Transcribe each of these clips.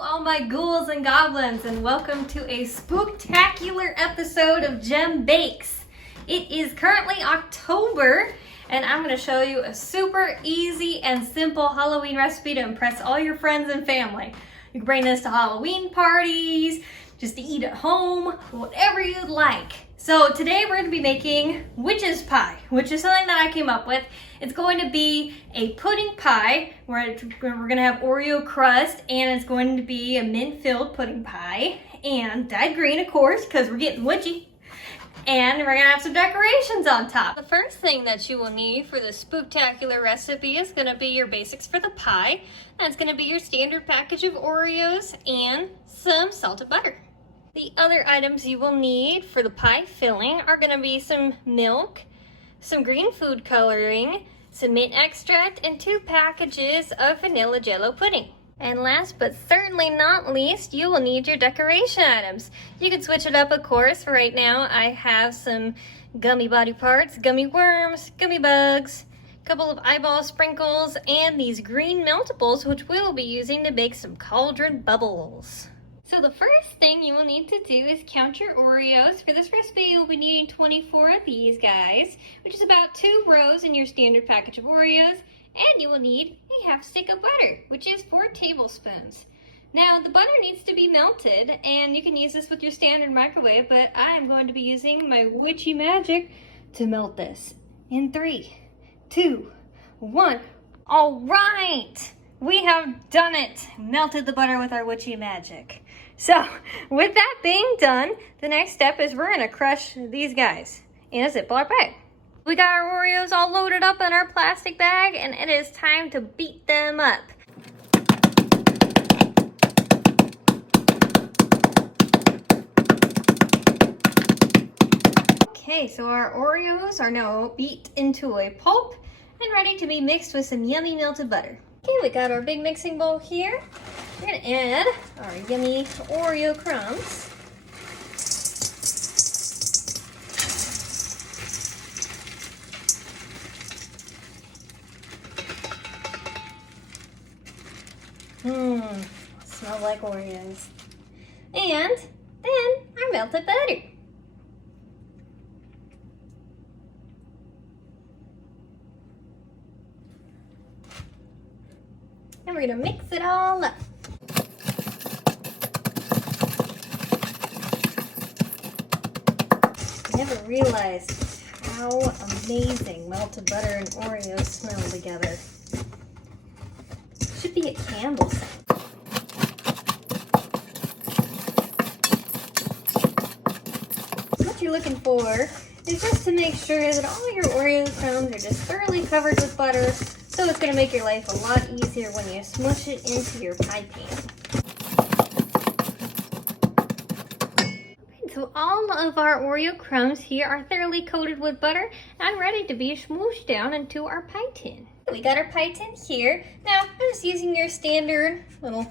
all my ghouls and goblins, and welcome to a spooktacular episode of Gem Bakes. It is currently October, and I'm going to show you a super easy and simple Halloween recipe to impress all your friends and family. You can bring this to Halloween parties, just to eat at home, whatever you'd like. So today we're going to be making witch's pie, which is something that I came up with. It's going to be a pudding pie where we're going to have Oreo crust, and it's going to be a mint-filled pudding pie, and dyed green, of course, because we're getting witchy. And we're going to have some decorations on top. The first thing that you will need for the spooktacular recipe is going to be your basics for the pie. That's going to be your standard package of Oreos and some salted butter. The other items you will need for the pie filling are going to be some milk, some green food coloring, some mint extract, and 2 packages of vanilla jello pudding. And last but certainly not least, you will need your decoration items. You can switch it up, of course. For right now, I have some gummy body parts, gummy worms, gummy bugs, a couple of eyeball sprinkles, and these green meltables, which we will be using to bake some Cauldron Bubbles. So the first thing you will need to do is count your Oreos. For this recipe, you'll be needing 24 of these guys, which is about 2 rows in your standard package of Oreos. And you will need a half stick of butter, which is 4 tablespoons. Now, the butter needs to be melted, and you can use this with your standard microwave, but I am going to be using my witchy magic to melt this. In 3, 2, 1. All right! We have done it! Melted the butter with our witchy magic. So, with that being done, the next step is we're going to crush these guys in a Ziploc bag. We got our Oreos all loaded up in our plastic bag, and it is time to beat them up. Okay, so our Oreos are now beat into a pulp and ready to be mixed with some yummy melted butter. Okay, we got our big mixing bowl here. We're going to add our yummy Oreo crumbs. Smells like Oreos. And then our melted butter. And we're going to mix it all up. I never realized how amazing melted butter and Oreos smell together. Should be a candle scent. What you're looking for is just to make sure that all your Oreo crumbs are just thoroughly covered with butter, so it's going to make your life a lot easier when you smush it into your pie pan. So all of our Oreo crumbs here are thoroughly coated with butter and ready to be smooshed down into our pie tin. We got our pie tin here. Now, I'm just using your standard little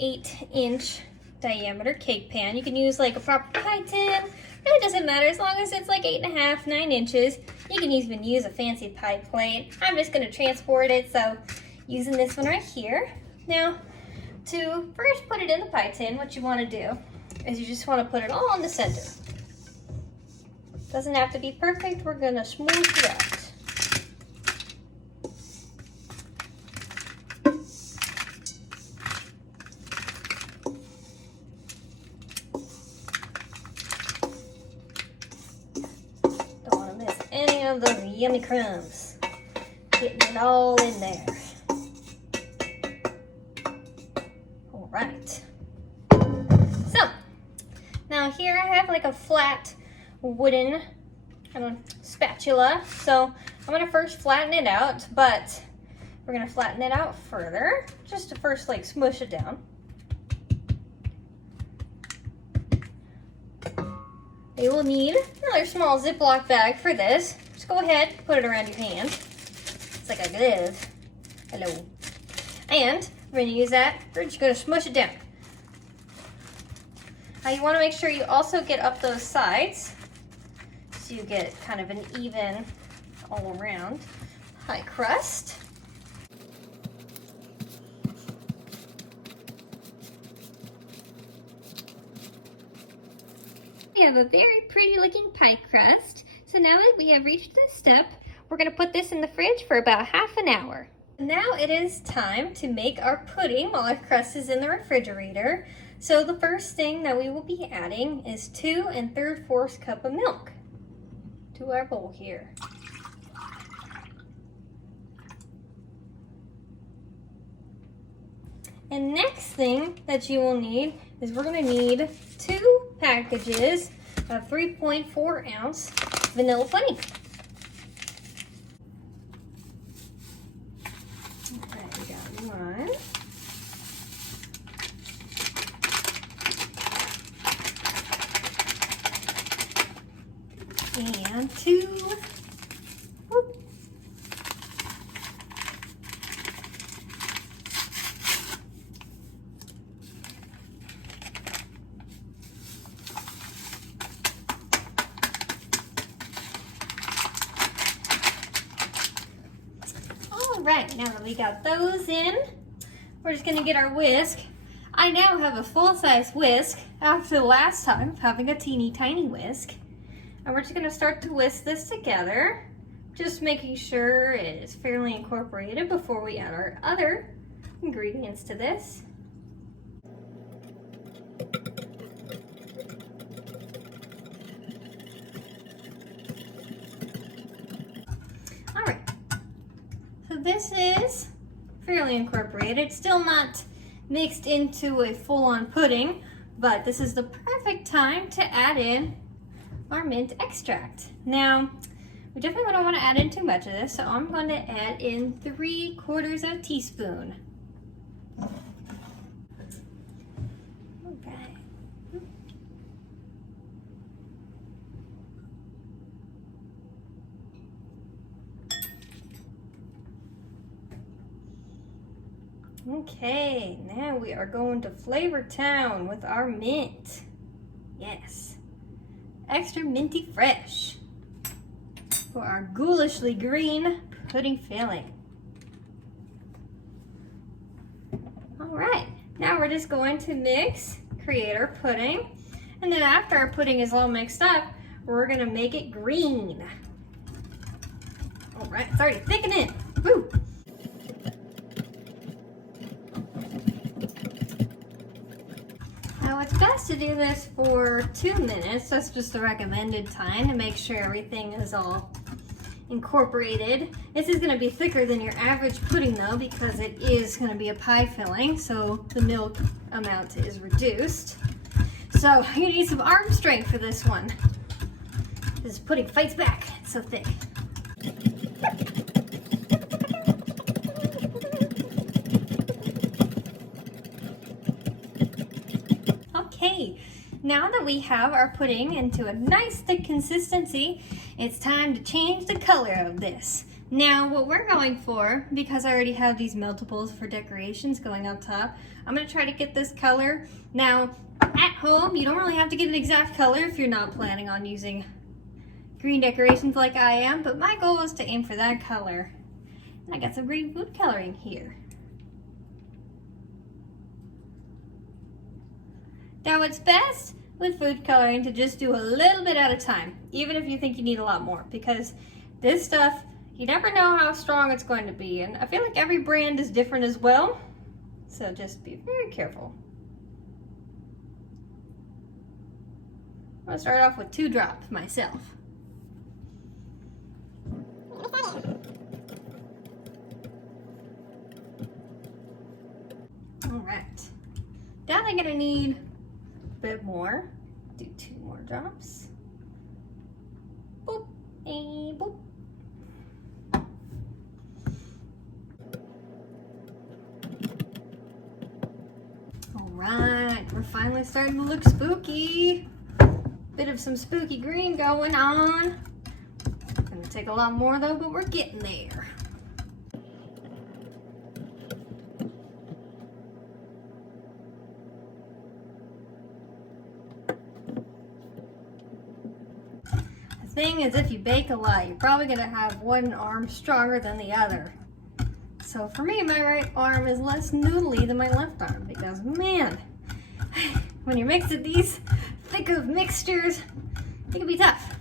8-inch diameter cake pan. You can use like a proper pie tin. Really doesn't matter as long as it's like 8.5, 9 inches. You can even use a fancy pie plate. I'm just going to transport it, so using this one right here. Now, to first put it in the pie tin, what you want to do is you just want to put it all in the center. Doesn't have to be perfect. We're going to smooth it out. Any of those yummy crumbs. Getting it all in there. All right. So, now here I have like a flat wooden spatula. So, I'm going to first flatten it out, but we're going to flatten it out further. Just to first like smush it down. You will need another small Ziploc bag for this. Just go ahead, put it around your hand. It's like a glove. Hello. And we're going to use that. We're just going to smush it down. Now you want to make sure you also get up those sides so you get kind of an even all around pie crust. We have a very pretty looking pie crust. So now that we have reached this step, we're gonna put this in the fridge for about half an hour. Now it is time to make our pudding while our crust is in the refrigerator. So the first thing that we will be adding is 2 3/4 cups of milk to our bowl here. And next thing that you will need is we're gonna need 2 packages of 3.4 ounce vanilla pudding. Okay, we got 1. And 2. Whoop. All right, now that we got those in, we're just gonna get our whisk. I now have a full-size whisk after the last time of having a teeny tiny whisk. And we're just gonna start to whisk this together, just making sure it is fairly incorporated before we add our other ingredients to this. All right, so this is fairly incorporated, still not mixed into a full-on pudding, but this is the perfect time to add in our mint extract. Now, we definitely don't want to add in too much of this, so I'm going to add in 3/4 teaspoon. Okay. Okay, now we are going to Flavor Town with our mint. Yes. Extra minty fresh for our ghoulishly green pudding filling. All right, now we're just going to create our pudding, and then after our pudding is all mixed up, we're gonna make it green. All right, it's already thickening. Woo! Now it's best to do this for 2 minutes. That's just the recommended time to make sure everything is all incorporated. This is going to be thicker than your average pudding though, because it is going to be a pie filling, so the milk amount is reduced. So you need some arm strength for this one. This pudding fights back, it's so thick. Okay, now that we have our pudding into a nice thick consistency, it's time to change the color of this. Now what we're going for, because I already have these meltables for decorations going on top, I'm going to try to get this color. Now at home, you don't really have to get an exact color if you're not planning on using green decorations like I am, but my goal is to aim for that color. And I got some green food coloring here. Now it's best with food coloring to just do a little bit at a time, even if you think you need a lot more, because this stuff, you never know how strong it's going to be, and I feel like every brand is different as well, so just be very careful. I'm going to start off with 2 drops myself. Alright, now I'm going to need bit more. Do 2 more drops. Boop, and boop. All right, we're finally starting to look spooky. Bit of some spooky green going on. Gonna take a lot more though, but we're getting there. Thing is, if you bake a lot, you're probably gonna have one arm stronger than the other. So for me, my right arm is less noodly than my left arm, because man, when you're mixing these thick of mixtures, it can be tough.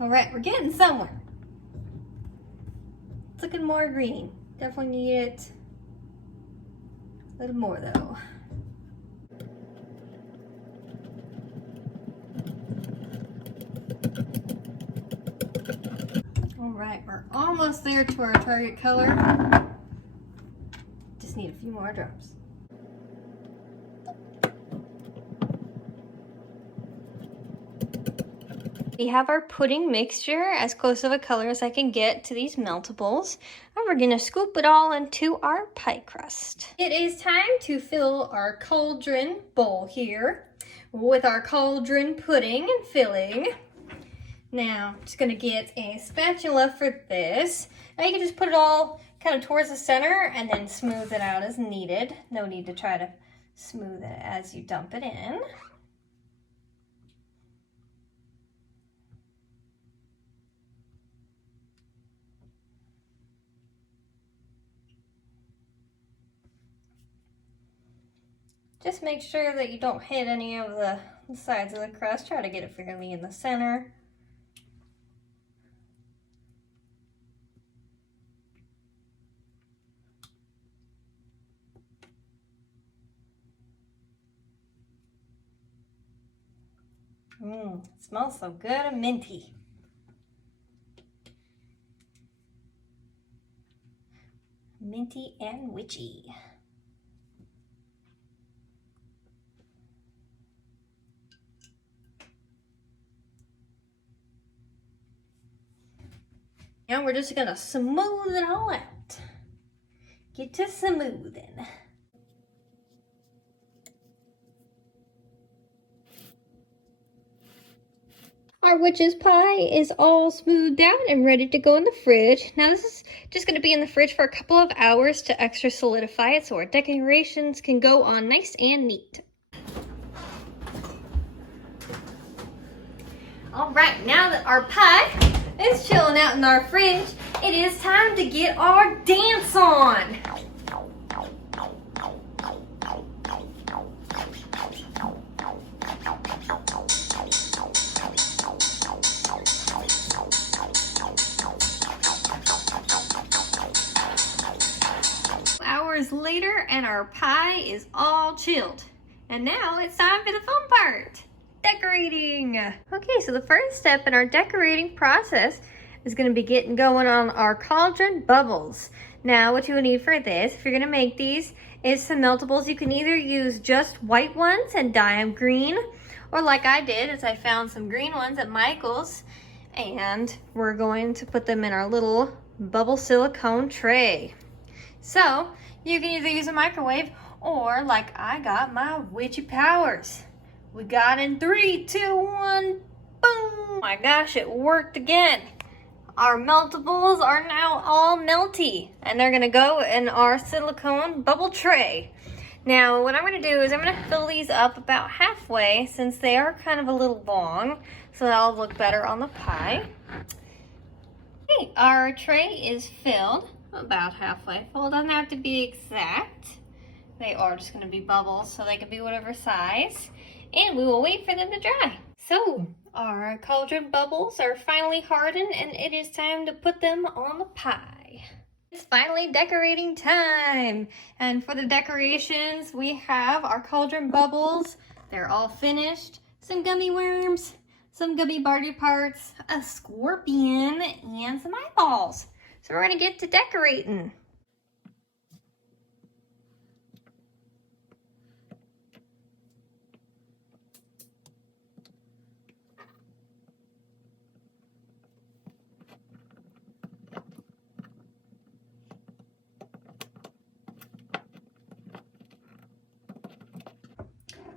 All right, we're getting somewhere. It's looking more green. Definitely need it a little more though. All right, we're almost there to our target color. Just need a few more drops. We have our pudding mixture, as close of a color as I can get to these meltables. And we're gonna scoop it all into our pie crust. It is time to fill our cauldron bowl here with our cauldron pudding and filling. Now, I'm just gonna get a spatula for this. Now you can just put it all kind of towards the center and then smooth it out as needed. No need to try to smooth it as you dump it in. Just make sure that you don't hit any of the sides of the crust. Try to get it fairly in the center. It smells so good and minty. Minty and witchy. Now we're just gonna smooth it all out. Get to smoothing. Our witch's pie is all smoothed out and ready to go in the fridge. Now this is just gonna be in the fridge for a couple of hours to extra solidify it so our decorations can go on nice and neat. All right, now that our pie is chilling out in our fridge, it is time to get our dance on. Hours later and our pie is all chilled. And now it's time for the fun part. Decorating. Okay, so the first step in our decorating process is going to be getting going on our Cauldron Bubbles. Now what you will need for this, if you're going to make these, is some meltables. You can either use just white ones and dye them green, or like I did, is I found some green ones at Michael's, and we're going to put them in our little bubble silicone tray. So you can either use a microwave or like I got my witchy powers. We got in 3, 2, 1, boom! Oh my gosh, it worked again. Our meltables are now all melty and they're gonna go in our silicone bubble tray. Now what I'm gonna do is I'm gonna fill these up about halfway since they are kind of a little long, so that'll look better on the pie. Okay, our tray is filled about halfway full. Doesn't have to be exact. They are just gonna be bubbles so they can be whatever size. And we will wait for them to dry. So our cauldron bubbles are finally hardened and it is time to put them on the pie. It's finally decorating time. And for the decorations, we have our cauldron bubbles. They're all finished. Some gummy worms, some gummy body parts, a scorpion, and some eyeballs. So we're gonna get to decorating.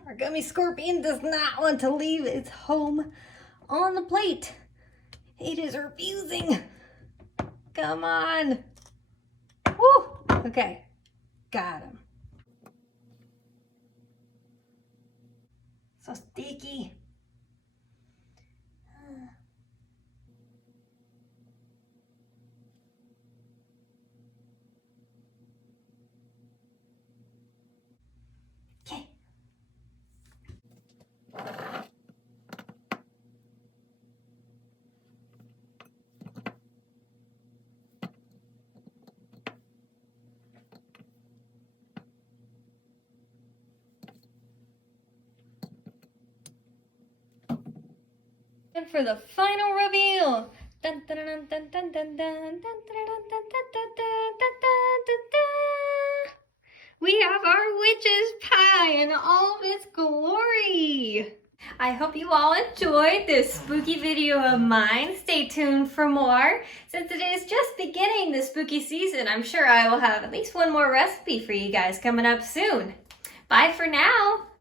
Our gummy scorpion does not want to leave its home on the plate. It is refusing. Come on. Woo! Okay, got him. So sticky. And for the final reveal, dun, dun, dun, dun, dun, dun, dun, dun, dun, dun, dun, dun, dun, dun, dun. We have our witch's pie in all of its glory. I hope you all enjoyed this spooky video of mine. Stay tuned for more. Since it is just beginning the spooky season, I'm sure I will have at least one more recipe for you guys coming up soon. Bye for now.